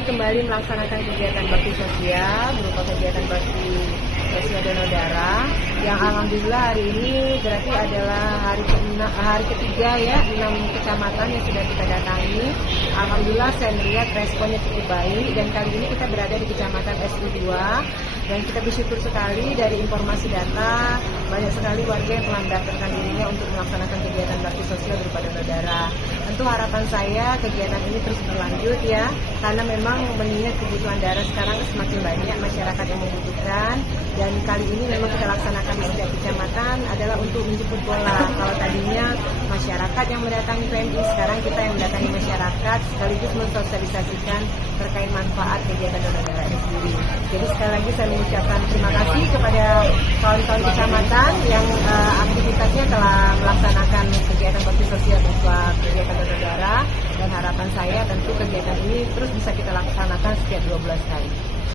kami kembali melaksanakan kegiatan bakti sosial berupa kegiatan bakti sosial donor darah yang alhamdulillah hari ini berarti adalah hari ketiga ya, 6 kecamatan yang sudah kita datangi. Alhamdulillah saya melihat responnya cukup baik dan kali ini kita berada di kecamatan SU2 dan kita bersyukur sekali dari informasi data banyak sekali warga yang telah mendaftarkan dirinya untuk melaksanakan kegiatan bakti sosial berupa donor darah. Tentu harapan saya kegiatan ini terus berlanjut ya, karena memang mengingat kebutuhan darah sekarang semakin banyak masyarakat yang membutuhkan, dan kali ini memang kita laksanakan di setiap kecamatan adalah untuk menjemput bola. Kalau tadinya masyarakat yang mendatangi PMI, sekarang kita yang mendatangi masyarakat sekaligus mensosialisasikan terkait manfaat kegiatan donor darah itu sendiri. Jadi sekali lagi saya mengucapkan terima kasih kepada kawan-kawan kecamatan yang aktivitasnya telah melaksanakan kegiatan bakti sosial berupa kegiatan donor darah, dan harapan saya tentu kegiatan ini terus bisa kita laksanakan setiap 2 bulan sekali.